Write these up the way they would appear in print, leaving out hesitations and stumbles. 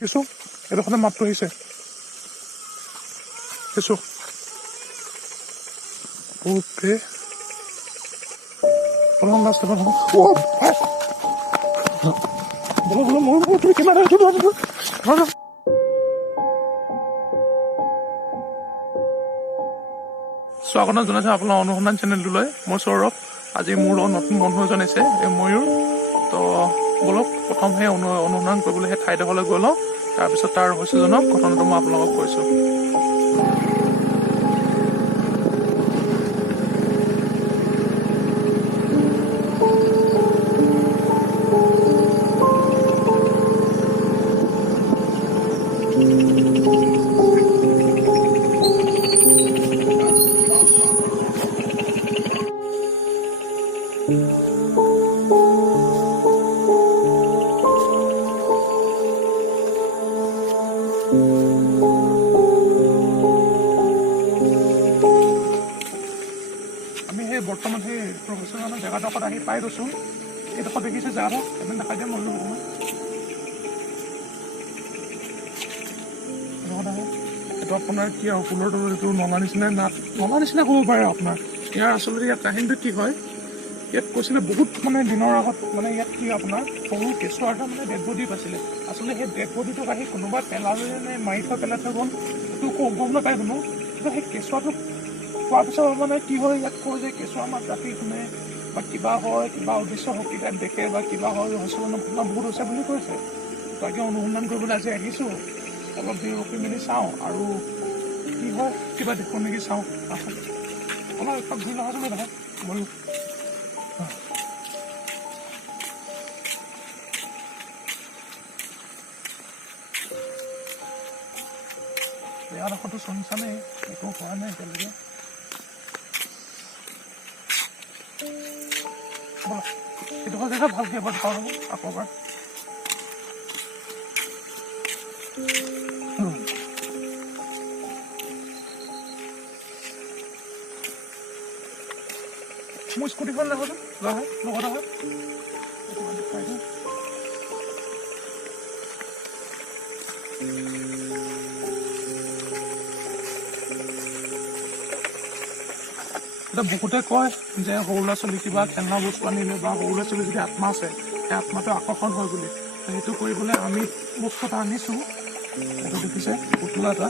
কিছু এডোখৰতে মাতটো আহিছে কিছু ওপে অলপ লাষ্ট বলো বলো মই তুমি কিমান এইটো স্বাগতম জনাইছো আপোনাৰ অনুসন্ধান চেনেলটোলৈ মই সৌৰভ আজি মোৰ লগত নতুন বন্ধু এজন আছে এই ময়ূৰ তো বলক প্ৰথম সেই অনুসন্ধান কৰিবলৈ সেই ঠাইডোখৰলৈ গৈ লওঁ তাৰপিছত তাৰ ৰহস্যজনক ঘটনাটো মই আপোনালোকক কৈছোঁ আমি সেই বৰ্তমান সেই প্ৰফেচনেল জেগাডোখৰত আহি পাই গৈছোঁ এইডোখৰ দেখিছে জেগাটো এদিন দেখাই দিয়া মই এইটো আপোনাৰ কি আৰু ফুলৰ এইটো নলা নিচিনা ক'ব পাৰে আপোনাৰ ইয়াৰ আচলতে ইয়াত কাহিনীটো কি হয় ইয়াত কৈছিলে বহুত মানে দিনৰ আগত মানে ইয়াত কি আপোনাৰ সৰু কেঁচুৱা এটা মানে ডেড বডি পাইছিলে আচলতে সেই ডেড বডিটোক আহি কোনোবা পেলালে নে মাৰি পেলাই থৈ গ'ল সেইটো গম নাপায় কোনো কিন্তু সেই কেঁচুৱাটোক পোৱাৰ পিছত মানে কি হয় ইয়াত কয় যে কেঁচুৱা মাত ৰাতি শুনে বা কিবা হয় কিবা উদ্দেশ্য শক্তি টাইপ দেখে বা কিবা হয় ৰহস্যজনক ঘটনা বহুত হৈছে বুলি কৈছে তাকে অনুসন্ধান কৰিবলৈ আজি আহিছোঁ অলপ দেৰি ৰখি মেলি চাওঁ আৰু কি হয় কিবা দেখোঁ নেকি চাওঁ অলপ এপাক ঘূৰি লগাচোন নহয় ময়ো ইয়াৰডোখৰতো চলিছানে একো হোৱা নাই এতিয়ালৈকে ব'লা এইডোখৰ জেগা ভালকৈ এবাৰ চাওঁ আকৌ এবাৰ মোৰ স্কুটিখন লাগোচোন লগত আহা দেখুৱাই দিওঁ এতিয়া বহুতে কয় যে সৰু ল'ৰা ছোৱালী কিবা খেলনা বস্তু আনিলে বা সৰু ল'ৰা ছোৱালী যদি আত্মা আছে সেই আত্মাটো আকৰ্ষণ হয় বুলি সেইটো কৰিবলৈ আমি বস্তু এটা আনিছোঁ এইটো দেখিছে পুতলা এটা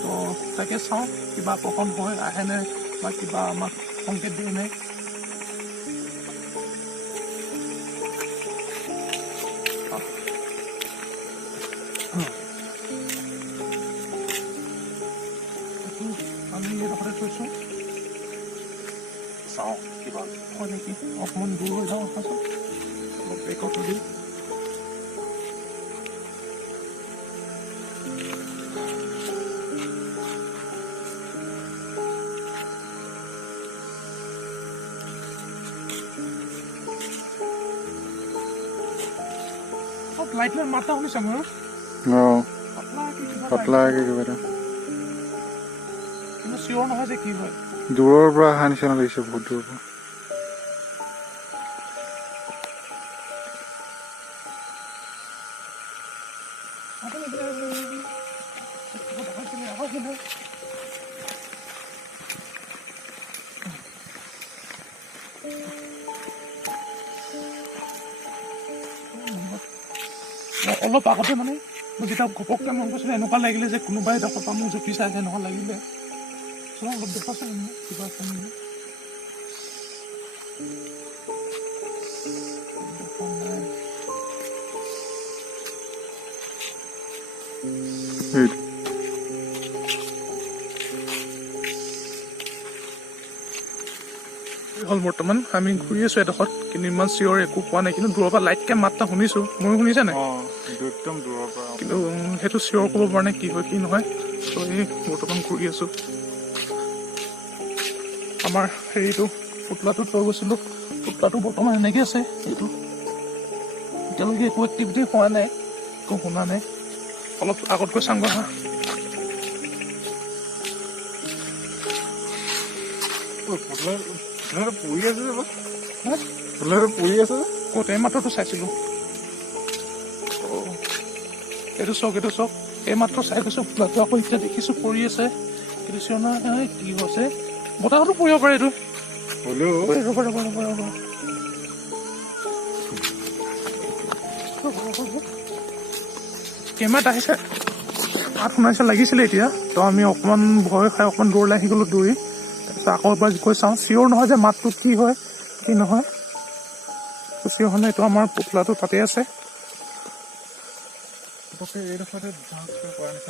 তো তাকে চাওঁ কিবা আকৰ্ষণ হয় আহেনে বা কিবা আমাক সংকেত দিয়েনে আমি এইডোখৰতে থৈছোঁ চাওঁ কিবা হয় নেকি অকণমান দূৰ হৈ যাওঁ পাছত অলপ ব্ৰেকত দি লাইট মাতা শুনিছা মোৰ পাতলাকে কিবা এটা কিন্তু চিয়ৰ নহয় যে কি হয় দূৰৰ পৰা অহা নিচিনা লাগিছে বহুত দূৰৰ পৰা অলপ আগতে মানে মই যেতিয়া ঘপককৈ মন কৰিছিলোঁ এনেকুৱা লাগিলে যে কোনোবাই ডোখৰ পৰা মোক জুপি চাইছে এনেকুৱা লাগিলে অলপ দেখাচোন কিবা আছে নেকি হ'ল বৰ্তমান আমি ঘূৰি আছোঁ এডোখৰত কিন্তু ইমান চিয়ৰ একো পোৱা নাই কিন্তু দূৰৰ পৰা লাইটকৈ মাতটা শুনিছোঁ ময়ো শুনিছা নাই একদম দূৰৰ পৰা কিন্তু সেইটো চিয়ৰ ক'ব পৰা নাই কি হয় কি নহয় ত' এই বৰ্তমান ঘূৰি আছোঁ আমাৰ হেৰিটো পুতলাটোত লৈ গৈছিলোঁ পুতলাটো বৰ্তমান এনেকৈ আছে এইটো এতিয়ালৈকে একো এক্টিভিটি হোৱা নাই একো শুনা নাই অলপ আগত গৈ চাংগৈ হা পৰি আছে পৰি আছে ক'ত এই মাত্ৰটো চাইছিলোঁ এইটো চাওক এই মাত্ৰ চাই পাইছোঁ পুতলাটো আকৌ এতিয়া দেখিছোঁ পৰি আছে। এইটো চিঞৰ নহয় কি হৈছে, বতাহতো পৰিব পাৰে এইটো। হ'লেও কেমেৰাত আহিছে, মাত শুনাইছে লাগিছিলে এতিয়া। তো আমি অকণমান ভয় খাই অকণমান দৌৰলৈ আহি গ'লোঁ দৌৰি। তাৰপিছত আকৌ এবাৰ গৈ চাওঁ, চিঞৰ নহয় যে মাতটো কি হয় কি নহয়। চিঞৰ হ'লে এইটো আমাৰ পুতলাটো তাতে আছে।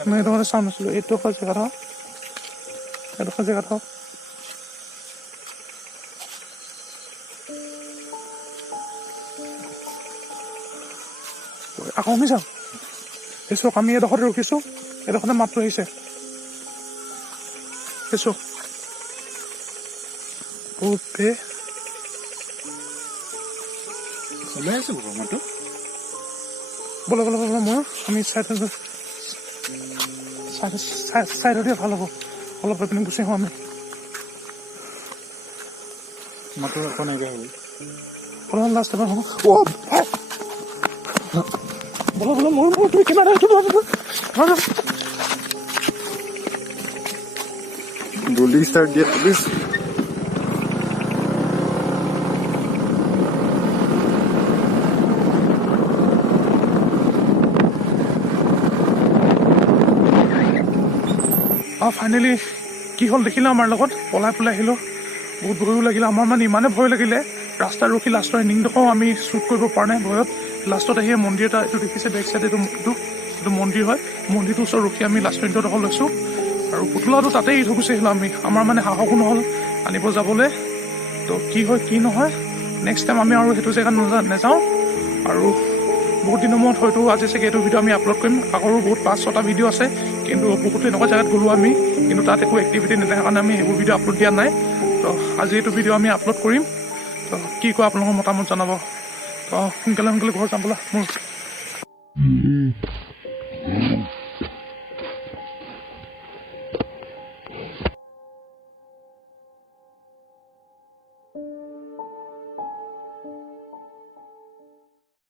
আমি এইডোখৰতে চাওঁ নাছিলোঁ, এইডোখৰ জেগাত হওক আকৌ আমি যাওঁ। এই চাওক আমি এডোখৰতে ৰখিছোঁ, এডোখৰতে মাতটো আহিছে। চাওক ওলাই আছে মাতো ব'লা মই আমি চাইডতে ভাল হ'ব, অলপ এপিনে গুচি আহোঁ আমি। মাতো আকৌ নাইকিয়া হ'ল। অলপমান লাষ্ট এবাৰ হ'ব। ব'লা মোৰ তুমি কিমান গলি ষ্টাৰ্ট দিয়া পুলিচ। ফাইনেলি কি হ'ল দেখিলে আমাৰ লগত পলাই আহিলোঁ। বহুত ভয়ো লাগিলে আমাৰ, মানে ইমানে ভয় লাগিলে ৰাস্তাত ৰখি লাষ্টৰ এণ্ডিংডোখৰ আমি শ্বুট কৰিব পৰা নাই ভয়ত। লাষ্টত আহি মন্দিৰ এটা এইটো দেখিছে বেক চাইড, এইটো মন্দিৰ হয়। মন্দিৰটোৰ ওচৰত ৰখি আমি লাষ্টৰ এণ্ডিংডোখৰ লৈছোঁ আৰু পুতলাটো তাতেই এৰি থৈ গুচি আহিলোঁ আমি। আমাৰ মানে সাহসো নহ'ল আনিব যাবলৈ। তো কি হয় কি নহয় নেক্সট টাইম আমি আৰু সেইটো জেগাত নাযাওঁ। আৰু বহুত দিনৰ মূৰত হয়তো আজি চাগে এইটো ভিডিঅ' আমি আপলোড কৰিম। আগৰো বহুত 5-6টা ভিডিঅ' আছে, কিন্তু বহুতো এনেকুৱা জেগাত গ'লোঁ আমি, কিন্তু তাত একো এক্টিভিটি নেদেখা কাৰণে আমি সেইবোৰ ভিডিঅ' আপলোড দিয়া নাই। তো আজি এইটো ভিডিঅ' আমি আপলোড কৰিম। তো কি কয় আপোনালোকৰ মতামত জনাব। তো সোনকালে ঘৰ যাম বোলা মোৰ।